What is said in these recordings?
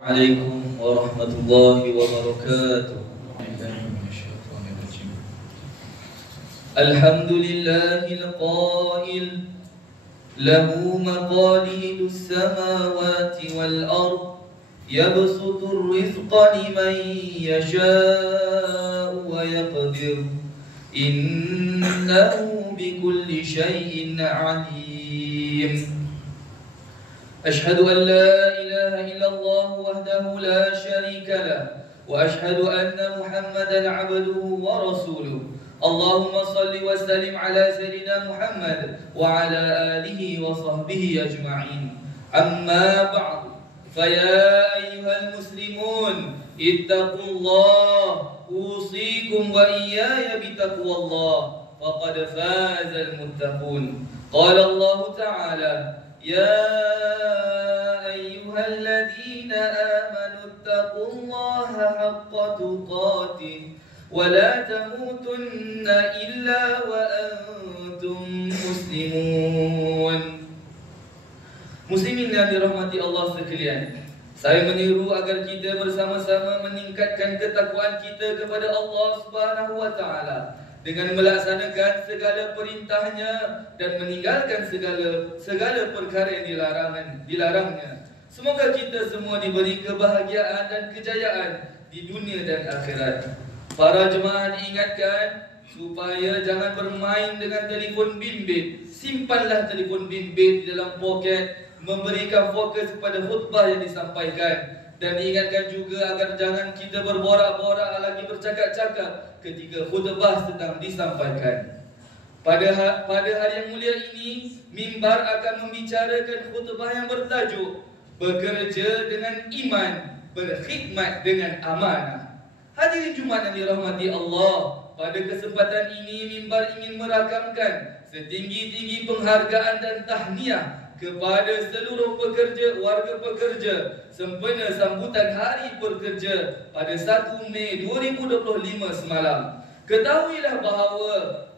عليكم ورحمة الله وبركاته. الحمد لله القائل له مقاليد السماوات والأرض يبسط الرزق لمن يشاء ويقدر إنه بكل شيء عليم. أشهد أن لا إله إلا الله وحده لا شريك له وأشهد أن محمدا عبده ورسوله. اللهم صل وسلم على سيدنا محمد وعلى آله وصحبه أجمعين. أما بعد، فيا أيها المسلمون اتقوا الله، أوصيكم وإياي بتقوى الله، فقد فاز المتقون. قال الله تعالى: يا أيها الذين آمنوا اتقوا الله حق تقاته ولا تموتن إلا وأنتم مسلمون. Muslimin yang dirahmati Allah sekalian, saya meniru agar kita bersama-sama meningkatkan ketakwaan kita kepada Allah Subhanahu wa taala dengan melaksanakan segala perintahnya dan meninggalkan segala perkara yang dilarangnya. Semoga kita semua diberi kebahagiaan dan kejayaan di dunia dan akhirat. Para jemaah diingatkan supaya jangan bermain dengan telefon bimbit. Simpanlah telefon bimbit di dalam poket, memberikan fokus kepada khutbah yang disampaikan. Dan diingatkan juga agar jangan kita berborak-borak lagi bercakap-cakap ketika khutbah sedang disampaikan. Pada hari yang mulia ini, mimbar akan membicarakan khutbah yang bertajuk Bekerja dengan Iman, Berkhidmat dengan Amanah. Hadirin Jumat yang dirahmati Allah, pada kesempatan ini mimbar ingin merakamkan setinggi-tinggi penghargaan dan tahniah kepada seluruh warga pekerja sempena sambutan Hari Pekerja pada 1 Mei 2025 semalam. Ketahuilah bahawa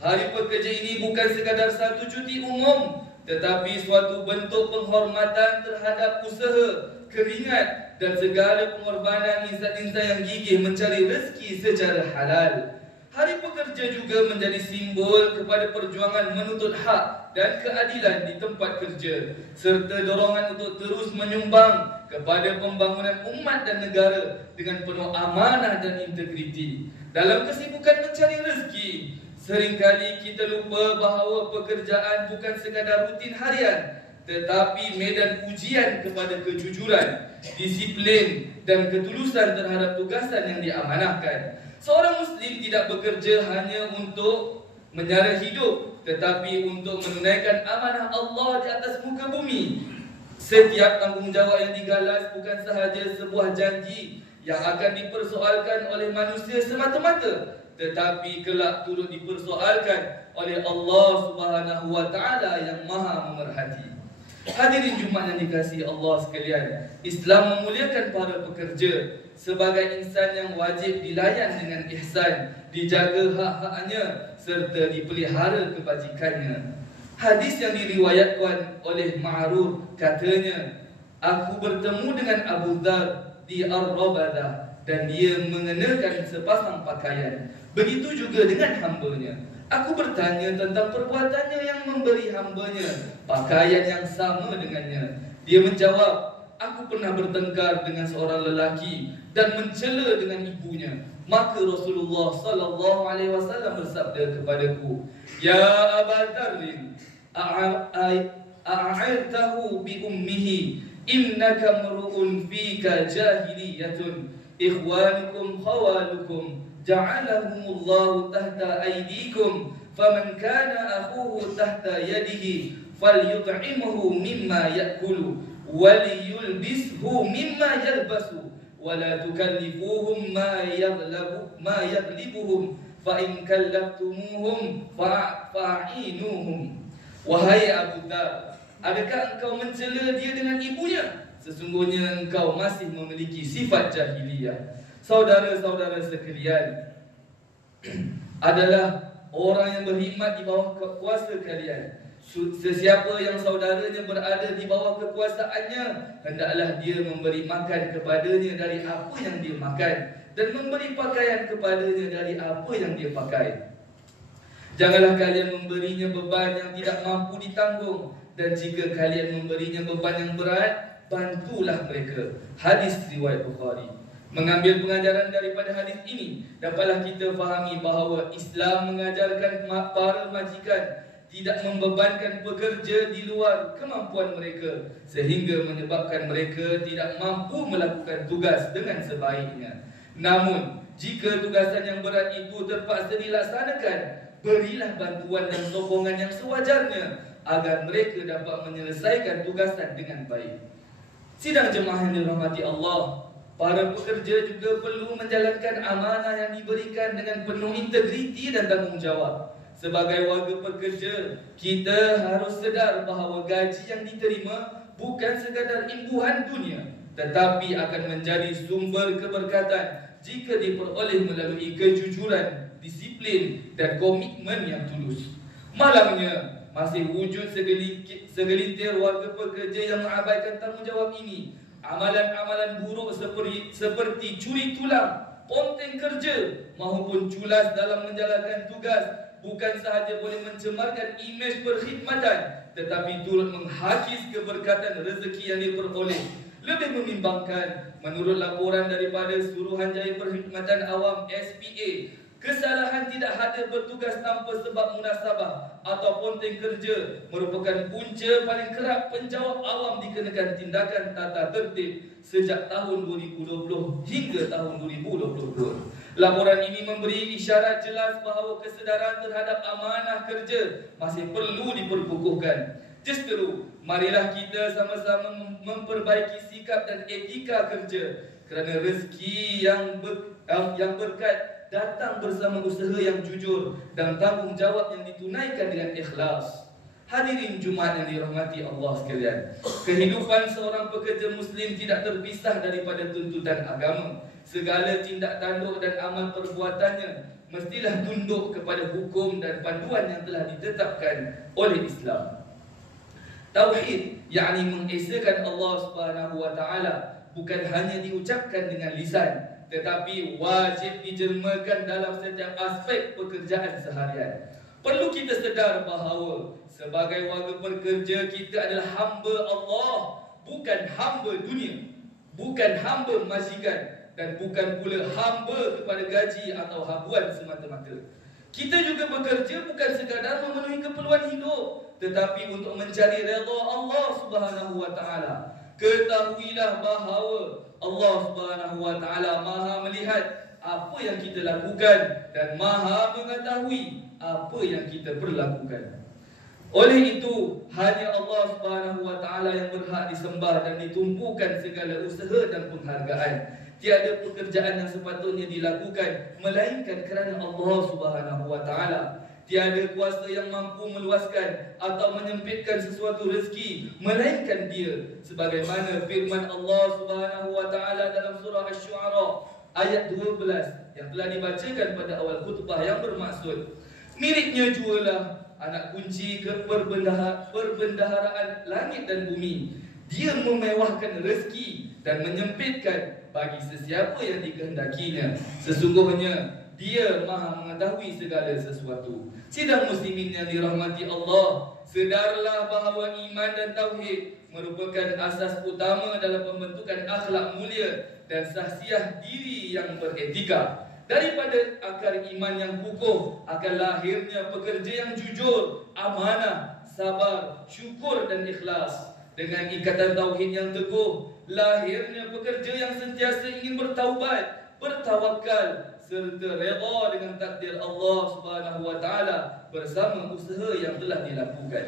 Hari Pekerja ini bukan sekadar satu cuti umum, tetapi suatu bentuk penghormatan terhadap usaha, keringat dan segala pengorbanan insan-insan yang gigih mencari rezeki secara halal. Hari Pekerja juga menjadi simbol kepada perjuangan menuntut hak dan keadilan di tempat kerja, serta dorongan untuk terus menyumbang kepada pembangunan umat dan negara dengan penuh amanah dan integriti. Dalam kesibukan mencari rezeki, seringkali kita lupa bahawa pekerjaan bukan sekadar rutin harian, tetapi medan ujian kepada kejujuran, disiplin dan ketulusan terhadap tugasan yang diamanahkan. Seorang Muslim tidak bekerja hanya untuk menyara hidup, tetapi untuk menunaikan amanah Allah di atas muka bumi. Setiap tanggungjawab yang digalas bukan sahaja sebuah janji yang akan dipersoalkan oleh manusia semata-mata, tetapi kelak turut dipersoalkan oleh Allah Subhanahu wa taala yang Maha Memerhati. Hadirin Jumat yang dikasihi Allah sekalian, Islam memuliakan para pekerja sebagai insan yang wajib dilayan dengan ihsan, dijaga hak-haknya serta dipelihara kebajikannya. Hadis yang diriwayatkan oleh Ma'rur katanya, aku bertemu dengan Abu Dhar di Ar-Rabadah dan dia mengenakan sepasang pakaian. Begitu juga dengan hambanya. Aku bertanya tentang perbuatannya yang memberi hambanya pakaian yang sama dengannya. Dia menjawab, aku pernah bertengkar dengan seorang lelaki dan mencela dengan ibunya. Maka Rasulullah sallallahu alaihi wasallam bersabda kepadaku, ya Aba Dzarrin, a'irtahu bi ummihi innaka mar'un fika jahiliyatun ikhwanukum khawalukum ja'alahumullahu tahta aydikum faman kana akhuhu tahta yadihi falyut'imhu mimma ya'kulu waliyulbishu mimma yalbasu wala tukallifuhum ma yaghlibuhum fa in kallaftumuhum fa'inuhum. Wahai Abu Dhar, adakah engkau mencela dia dengan ibunya? Sesungguhnya engkau masih memiliki sifat jahiliyah. Saudara-saudara sekalian, adalah orang yang berkhidmat di bawah kuasa kalian. Sesiapa yang saudaranya berada di bawah kekuasaannya, hendaklah dia memberi makan kepadanya dari apa yang dia makan, dan memberi pakaian kepadanya dari apa yang dia pakai. Janganlah kalian memberinya beban yang tidak mampu ditanggung, dan jika kalian memberinya beban yang berat, bantulah mereka. Hadis riwayat Bukhari. Mengambil pengajaran daripada hadis ini, dapatlah kita fahami bahawa Islam mengajarkan para majikan tidak membebankan pekerja di luar kemampuan mereka, sehingga menyebabkan mereka tidak mampu melakukan tugas dengan sebaiknya. Namun, jika tugasan yang berat itu terpaksa dilaksanakan, berilah bantuan dan sokongan yang sewajarnya agar mereka dapat menyelesaikan tugasan dengan baik. Sidang jemaah yang dirahmati Allah, para pekerja juga perlu menjalankan amanah yang diberikan dengan penuh integriti dan tanggungjawab. Sebagai warga pekerja, kita harus sedar bahawa gaji yang diterima bukan sekadar imbuhan dunia, tetapi akan menjadi sumber keberkatan jika diperoleh melalui kejujuran, disiplin dan komitmen yang tulus. Malangnya, masih wujud segelintir warga pekerja yang mengabaikan tanggungjawab ini. Amalan-amalan buruk seperti curi tulang, ponteng kerja maupun culas dalam menjalankan tugas bukan sahaja boleh mencemarkan imej perkhidmatan, tetapi turut menghakis keberkatan rezeki yang diperoleh. Lebih membimbangkan, menurut laporan daripada Suruhanjaya Perkhidmatan Awam SPA, kesalahan tidak hadir bertugas tanpa sebab munasabah atau ponteng kerja merupakan punca paling kerap penjawat awam dikenakan tindakan tata tertib sejak tahun 2020 hingga tahun 2022. Laporan ini memberi isyarat jelas bahawa kesedaran terhadap amanah kerja masih perlu diperkukuhkan. Justru, marilah kita sama-sama memperbaiki sikap dan etika kerja, kerana rezeki yang berkat datang bersama usaha yang jujur dan tanggungjawab yang ditunaikan dengan ikhlas. Hadirin Jumaat yang dirahmati Allah sekalian, kehidupan seorang pekerja Muslim tidak terpisah daripada tuntutan agama. Segala tindak tanduk dan amal perbuatannya mestilah tunduk kepada hukum dan panduan yang telah ditetapkan oleh Islam. Tauhid, yakni mengesakan Allah Subhanahu wa taala, bukan hanya diucapkan dengan lisan, tetapi wajib dijelmakan dalam setiap aspek pekerjaan seharian. Perlu kita sedar bahawa sebagai warga pekerja, kita adalah hamba Allah, bukan hamba dunia, bukan hamba majikan, dan bukan pula hamba kepada gaji atau habuan semata-mata. Kita juga bekerja bukan sekadar memenuhi keperluan hidup, tetapi untuk mencari redha Allah Subhanahu wa taala. Ketahuilah bahawa Allah Subhanahu wa taala Maha melihat apa yang kita lakukan dan Maha mengetahui apa yang kita perlakukan. Oleh itu, hanya Allah Subhanahu wa taala yang berhak disembah dan ditumpukan segala usaha dan penghargaan. Tiada pekerjaan yang sepatutnya dilakukan melainkan kerana Allah Subhanahu wa taala. Tiada kuasa yang mampu meluaskan atau menyempitkan sesuatu rezeki melainkan Dia, sebagaimana firman Allah Subhanahu wa taala dalam surah Asy-Syu'ara ayat 12 yang telah dibacakan pada awal khutbah, yang bermaksud, miliknya jualah anak kunci ke perbendaharaan langit dan bumi. Dia memewahkan rezeki dan menyempitkan bagi sesiapa yang dikehendakinya. Sesungguhnya Dia Maha mengetahui segala sesuatu. Sidang muslimin yang dirahmati Allah, sedarlah bahawa iman dan tauhid merupakan asas utama dalam pembentukan akhlak mulia dan sahsiah diri yang beretika. Daripada akar iman yang kukuh akan lahirnya pekerja yang jujur, amanah, sabar, syukur dan ikhlas. Dengan ikatan tauhid yang teguh, lahirnya pekerja yang sentiasa ingin bertaubat, bertawakal serta redha dengan takdir Allah Subhanahu wa taala bersama usaha yang telah dilakukan.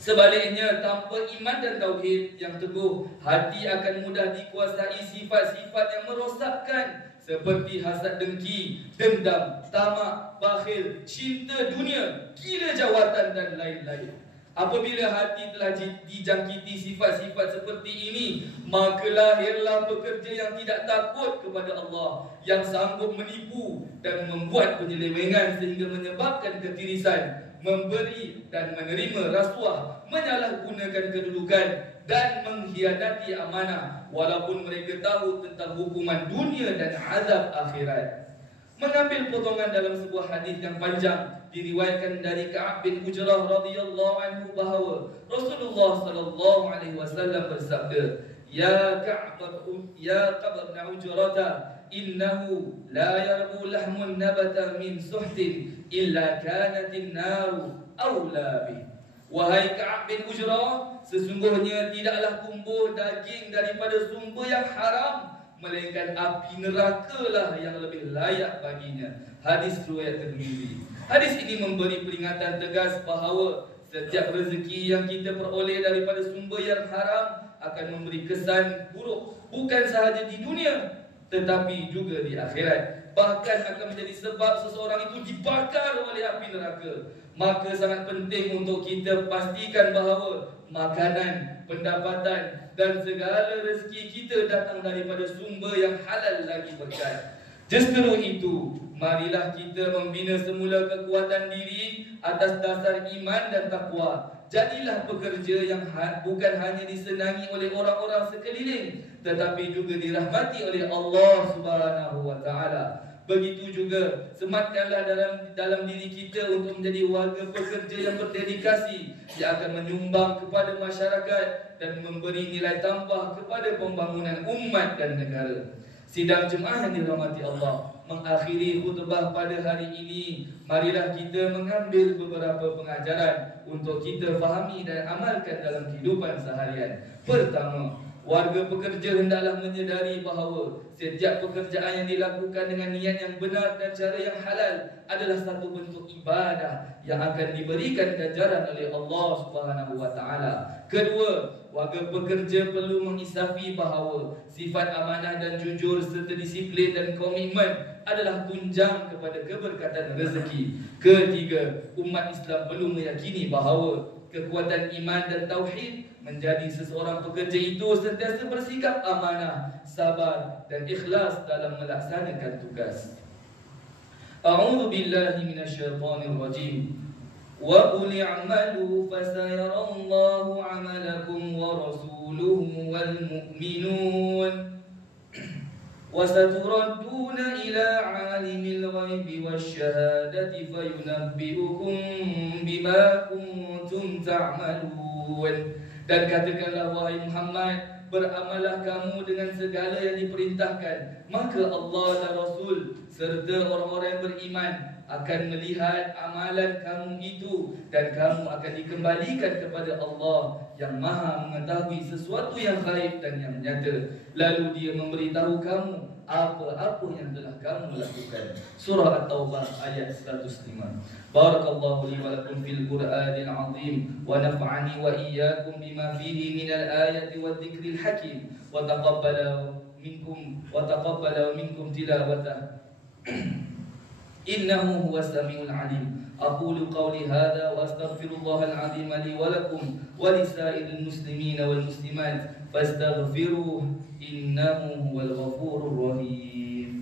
Sebaliknya, tanpa iman dan tauhid yang teguh, hati akan mudah dikuasai sifat-sifat yang merosakkan seperti hasad dengki, dendam, tamak, bakhil, cinta dunia, gila jawatan dan lain-lain. Apabila hati telah dijangkiti sifat-sifat seperti ini, maka lahirlah pekerja yang tidak takut kepada Allah, yang sanggup menipu dan membuat penyelewengan sehingga menyebabkan ketirisan, memberi dan menerima rasuah, menyalahgunakan kedudukan dan mengkhianati amanah walaupun mereka tahu tentang hukuman dunia dan azab akhirat. Mengambil potongan dalam sebuah hadis yang panjang diriwayatkan dari Ka'ab bin Ujrah radhiyallahu anhu bahawa Rasulullah sallallahu alaihi wasallam bersabda, Ya Ka'ab bin Ujrah, innahu la yarbu lahmun nabata min suhtin illa kanatin naru awla bih. Wahai Ka'ab bin Ujrah, sesungguhnya tidaklah tumbuh daging daripada sumber yang haram, melainkan api neraka lah yang lebih layak baginya. Hadis riwayat Tirmizi. Hadis ini memberi peringatan tegas bahawa setiap rezeki yang kita peroleh daripada sumber yang haram akan memberi kesan buruk, bukan sahaja di dunia tetapi juga di akhirat. Bahkan akan menjadi sebab seseorang itu dibakar oleh api neraka. Maka sangat penting untuk kita pastikan bahawa makanan, pendapatan dan segala rezeki kita datang daripada sumber yang halal lagi berkat. Justru itu, marilah kita membina semula kekuatan diri atas dasar iman dan takwa. Jadilah pekerja yang bukan hanya disenangi oleh orang-orang sekeliling, tetapi juga dirahmati oleh Allah Subhanahu wa taala. Begitu juga sematkanlah dalam diri kita untuk menjadi warga pekerja yang berdedikasi, yang akan menyumbang kepada masyarakat dan memberi nilai tambah kepada pembangunan umat dan negara. Sidang jemaah yang dirahmati Allah, mengakhiri khutbah pada hari ini, marilah kita mengambil beberapa pengajaran untuk kita fahami dan amalkan dalam kehidupan seharian. Pertama, warga pekerja hendaklah menyedari bahawa setiap pekerjaan yang dilakukan dengan niat yang benar dan cara yang halal adalah satu bentuk ibadah yang akan diberikan ganjaran oleh Allah Subhanahu wa taala. Kedua, warga pekerja perlu mengisafi bahawa sifat amanah dan jujur serta disiplin dan komitmen adalah tunjang kepada keberkatan rezeki. Ketiga, umat Islam perlu meyakini bahawa kekuatan iman dan tauhid menjadi seseorang pekerja itu sentiasa bersikap amanah, sabar dan ikhlas dalam melaksanakan tugas. A'udzu billahi minasyaitonir rajim. Wa qul i'malu fasayarallahu 'amalakum wa rasuluhu wal mu'minun. وَسَتُرَدُّونَ إِلَىٰ عَالِمِ الْغَيْبِ وَالشَّهَادَةِ فَيُنَبِّئُكُم بِمَا كُنتُمْ تَعْمَلُونَ. Dan katakanlah wahai Muhammad, beramallah kamu dengan segala yang diperintahkan, maka Allah dan Rasul serta orang-orang yang beriman akan melihat amalan kamu itu, dan kamu akan dikembalikan kepada Allah yang Maha mengetahui sesuatu yang gaib dan yang nyata. Lalu Dia memberitahu kamu apa-apa yang telah kamu lakukan. Surah At-Taubah ayat 105. Barakallahu li wa lakum fil Qur'anil azim wa nafa'ani wa iyyakum bima fihi minal ayati wadh-dhikril hakim wa taqabbala minkum tilawatah. Innahu huwas samiul alim. Aqulu qawli hadha wa astaghfirullahal azim li wa lakum wa lisa'iril muslimin wal muslimat fastaghfiruhu innahu huwal ghafurur rahim.